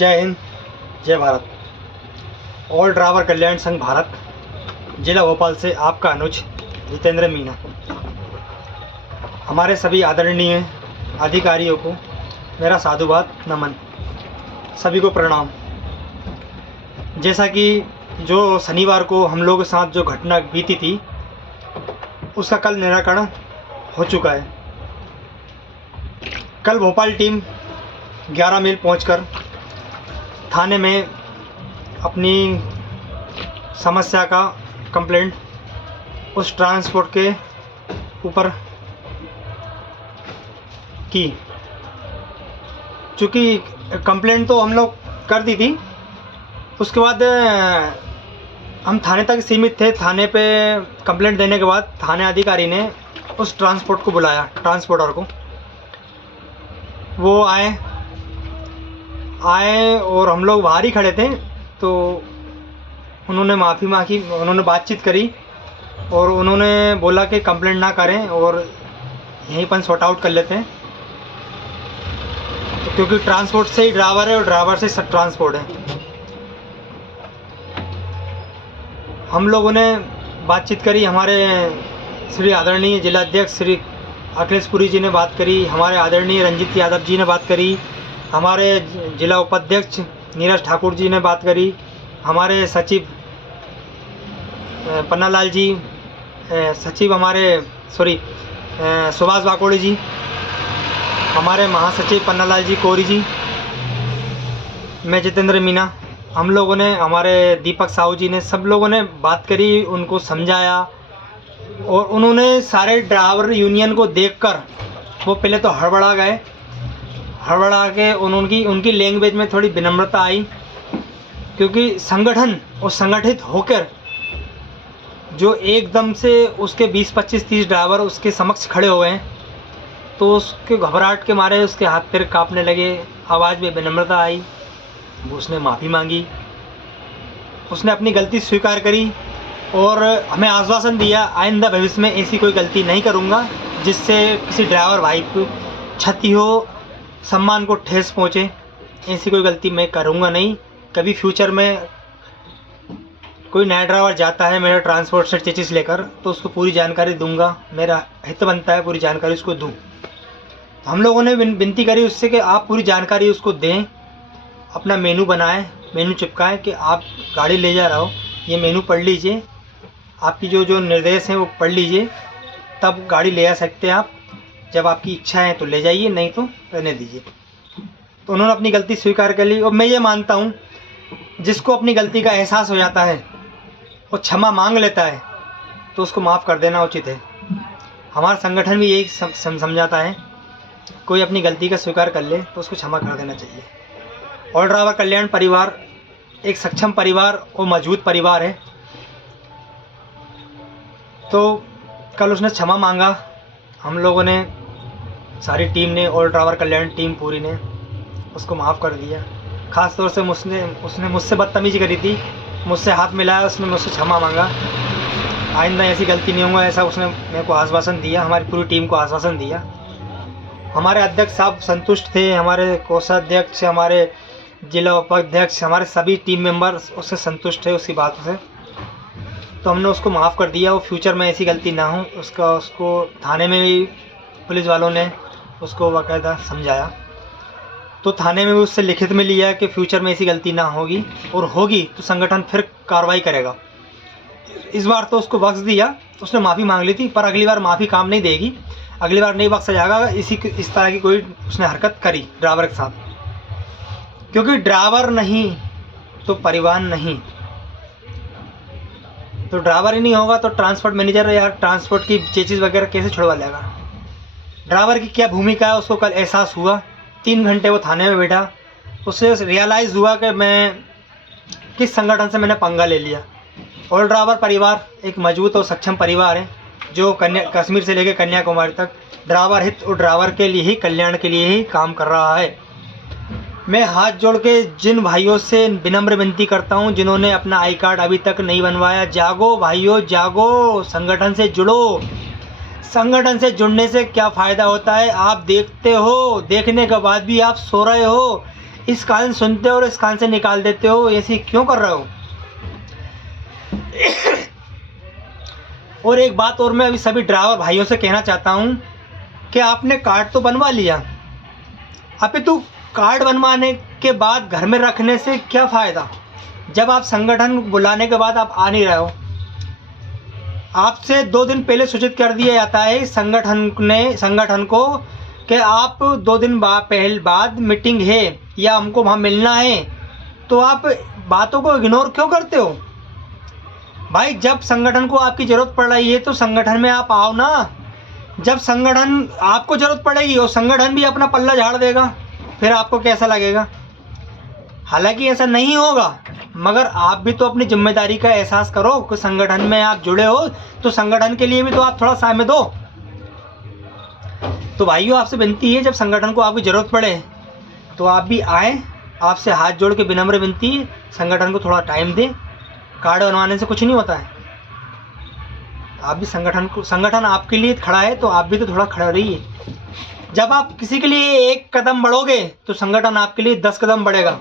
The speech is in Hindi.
जय हिंद, जय भारत। ऑल ड्राइवर कल्याण संघ भारत, जिला भोपाल से आपका अनुज जितेंद्र मीना। हमारे सभी आदरणीय अधिकारियों को मेरा साधुवाद नमन, सभी को प्रणाम। जैसा कि जो शनिवार को हम लोगों के साथ जो घटना बीती थी उसका कल निराकरण हो चुका है। कल भोपाल टीम 11 मील पहुंचकर थाने में अपनी समस्या का कंप्लेंट उस ट्रांसपोर्ट के ऊपर की। चूँकि कंप्लेंट तो हम लोग कर दी थी, उसके बाद हम थाने तक सीमित थे। थाने पे कंप्लेंट देने के बाद थाने अधिकारी ने उस ट्रांसपोर्ट को बुलाया, ट्रांसपोर्टर को। वो आए और हम लोग बाहर ही खड़े थे, तो उन्होंने माफ़ी मांगी, उन्होंने बातचीत करी और उन्होंने बोला कि कंप्लेंट ना करें और यहीं पर सॉर्ट आउट कर लेते हैं, तो क्योंकि ट्रांसपोर्ट से ही ड्राइवर है और ड्राइवर से सब ट्रांसपोर्ट है। हम लोगों ने बातचीत करी, हमारे श्री आदरणीय जिलाध्यक्ष श्री अखिलेश पुरी जी ने बात करी, हमारे आदरणीय रंजीत यादव जी ने बात करी, हमारे जिला उपाध्यक्ष नीरज ठाकुर जी ने बात करी, हमारे सचिव पन्नालाल जी, सचिव हमारे सुभाष वाकोड़े जी, हमारे महासचिव पन्नालाल जी कोरी जी, मैं जितेंद्र मीना, हम लोगों ने, हमारे दीपक साहू जी ने, सब लोगों ने बात करी, उनको समझाया। और उन्होंने सारे ड्राइवर यूनियन को देखकर वो पहले तो हड़बड़ा गए, हड़बड़ा के उनकी लैंग्वेज में थोड़ी विनम्रता आई, क्योंकि संगठन और संगठित होकर जो एकदम से उसके 20, 25, 30 ड्राइवर उसके समक्ष खड़े हुए हैं, तो उसके घबराहट के मारे उसके हाथ पैर कांपने लगे, आवाज़ में विनम्रता आई। उसने माफ़ी मांगी, उसने अपनी गलती स्वीकार करी और हमें आश्वासन दिया आइंदा भविष्य में ऐसी कोई गलती नहीं करूंगा जिससे किसी ड्राइवर भाई को क्षति हो, सम्मान को ठेस पहुंचे। ऐसी कोई गलती मैं करूंगा नहीं। कभी फ्यूचर में कोई नया ड्राइवर जाता है मेरा ट्रांसपोर्ट से चेचिस लेकर, तो उसको पूरी जानकारी दूंगा, मेरा हित बनता है पूरी जानकारी उसको दूं। तो हम लोगों ने विनती करी उससे कि आप पूरी जानकारी उसको दें, अपना मेनू बनाएं, मेनू चिपकाएं कि आप गाड़ी ले जा रहे हो, ये मेनू पढ़ लीजिए, आपकी जो निर्देश हैं वो पढ़ लीजिए, तब गाड़ी ले जा सकते हैं आप। जब आपकी इच्छा है तो ले जाइए, नहीं तो रहने दीजिए। तो उन्होंने अपनी गलती स्वीकार कर ली। और मैं ये मानता हूँ जिसको अपनी गलती का एहसास हो जाता है वो क्षमा मांग लेता है तो उसको माफ़ कर देना उचित है। हमारा संगठन भी यही समझाता है, कोई अपनी गलती का स्वीकार कर ले तो उसको क्षमा कर देना चाहिए। ऑल ड्राइवर कल्याण परिवार एक सक्षम परिवार और मजबूत परिवार है। तो कल उसने क्षमा मांगा, हम लोगों ने, सारी टीम ने, ऑल ड्राइवर कल्याण टीम पूरी ने उसको माफ़ कर दिया। ख़ास तौर से उसने मुझसे बदतमीजी करी थी, मुझसे हाथ मिलाया, उसने मुझसे क्षमा मांगा, आइंदा ऐसी गलती नहीं होगा, ऐसा उसने मेरे को आश्वासन दिया, हमारी पूरी टीम को आश्वासन दिया। हमारे अध्यक्ष साहब संतुष्ट थे, हमारे कोषाध्यक्ष, हमारे जिला उपाध्यक्ष, हमारे सभी टीम मेंबर उससे संतुष्ट थे उसकी बातों से। तो हमने उसको माफ़ कर दिया, वो फ्यूचर में ऐसी गलती ना हो उसको थाने में भी पुलिस वालों ने उसको बाकायदा समझाया। तो थाने में भी उससे लिखित में लिया कि फ्यूचर में ऐसी गलती ना होगी, और होगी तो संगठन फिर कार्रवाई करेगा। इस बार तो उसको बख्श दिया, उसने माफ़ी मांग ली थी, पर अगली बार माफ़ी काम नहीं देगी, अगली बार नहीं बख्शा जाएगा इस तरह की कोई उसने हरकत करी ड्राइवर के साथ। क्योंकि ड्राइवर नहीं तो परिवहन नहीं, तो ड्राइवर ही नहीं होगा तो ट्रांसपोर्ट मैनेजर या ट्रांसपोर्ट की चेचिस वगैरह कैसे छुड़वा लेगा। ड्राइवर की क्या भूमिका है उसको कल एहसास हुआ। 3 घंटे वो थाने में बैठा, उससे रियलाइज़ हुआ कि मैं किस संगठन से मैंने पंगा ले लिया। ऑल ड्राइवर परिवार एक मजबूत और सक्षम परिवार है जो कश्मीर से लेकर कन्याकुमारी तक ड्राइवर हित और ड्राइवर के लिए ही, कल्याण के लिए ही काम कर रहा है। मैं हाथ जोड़ के जिन भाइयों से विनम्र विनती करता हूं जिन्होंने अपना आई कार्ड अभी तक नहीं बनवाया, जागो भाइयों जागो, संगठन से जुड़ो। संगठन से जुड़ने से क्या फ़ायदा होता है आप देखते हो, देखने के बाद भी आप सो रहे हो। इस कान से सुनते हो और इस कान से निकाल देते हो, ऐसे क्यों कर रहे हो? और एक बात और मैं अभी सभी ड्राइवर भाइयों से कहना चाहता हूँ कि आपने कार्ड तो बनवा लिया, अभी तो कार्ड बनवाने के बाद घर में रखने से क्या फ़ायदा, जब आप संगठन बुलाने के बाद आप आ नहीं रहे हो। आपसे 2 दिन पहले सूचित कर दिया जाता है संगठन को कि आप 2 दिन बाद मीटिंग है या हमको वहाँ मिलना है, तो आप बातों को इग्नोर क्यों करते हो? भाई जब संगठन को आपकी ज़रूरत पड़ रही है तो संगठन में आप आओ ना। जब संगठन आपको ज़रूरत पड़ेगी और संगठन भी अपना पल्ला झाड़ देगा, फिर आपको कैसा लगेगा? हालांकि ऐसा नहीं होगा, मगर आप भी तो अपनी जिम्मेदारी का एहसास करो कि संगठन में आप जुड़े हो तो संगठन के लिए भी तो आप थोड़ा समय दो। तो भाइयों आपसे विनती है, जब संगठन को आपकी ज़रूरत पड़े तो आप भी आएँ। आपसे हाथ जोड़ के विनम्र विनती है, संगठन को थोड़ा टाइम दें। कार्ड बनवाने से कुछ नहीं होता है। आप भी संगठन आपके लिए खड़ा है तो आप भी तो थोड़ा खड़ा रहिए। जब आप किसी के लिए 1 कदम बढ़ोगे तो संगठन आपके लिए 10 कदम बढ़ेगा।